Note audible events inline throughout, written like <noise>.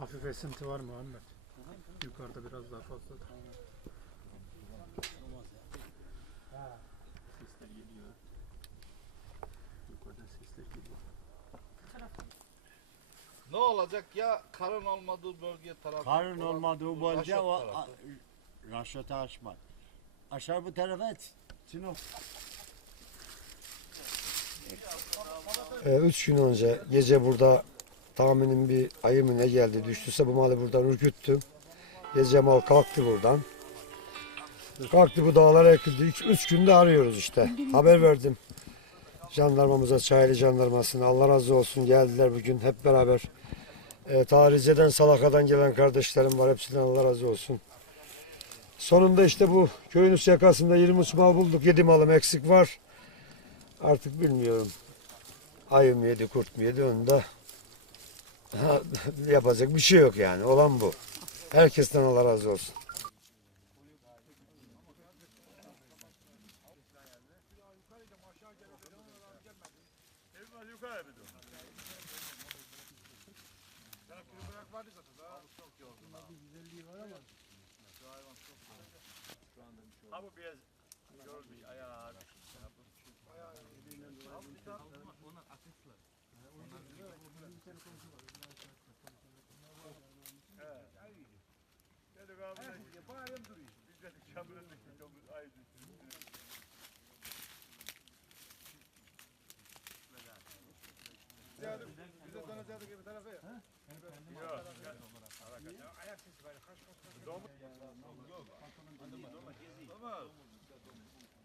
Hafif esinti var Muhammed. Yukarıda biraz daha fazla. Sesler geliyor. Yukarıdan sesler geliyor. Ne olacak ya karın olmadığı bölge tarafı. Karın olan- olmadığı bölge Raşat o tarafı. a- Raşat'ı açmak. Aşağı bu tarafa et. Sinop. Ee, üç gün önce gece burada tahminim bir ayı mı ne geldi düştüyse bu malı buradan ürküttü. Gece mal kalktı buradan. Kalktı bu dağlara ekildi. Üç, üç günde arıyoruz işte. Haber verdim. Jandarmamıza, Çayeli jandarmasına Allah razı olsun geldiler bugün hep beraber. Ee, Tarize'den, Salaka'dan gelen kardeşlerim var. Hepsinden Allah razı olsun. Sonunda işte bu köyün üst yakasında 23 mal bulduk. 7 malım eksik var. Artık bilmiyorum. Ayı mı yedi, kurt mu yedi da <laughs> yapacak bir şey yok yani. Olan bu. Herkesten Allah razı olsun.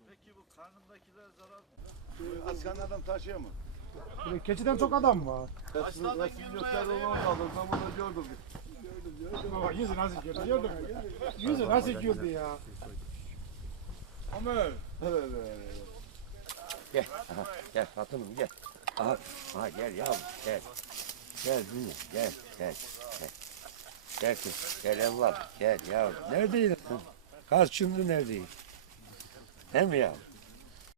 Peki bu karnındakiler zarar Askan adam taşıyor mu? Keçiden çok adam var. Aslan da Göster onu aldım. Ben bunu gördüm. Baba yüzü nasıl girdi gördün mü? Yüzü nasıl girdi ya? Evet evet. Gel, aha, gel hatunum gel. Aha, aha gel yavrum gel. Gel Zülü, gel, gel, gel. Gel kız, gel evlat, gel yavrum. Neredeydin? Kaç gündür neredeydin? Değil mi yavrum?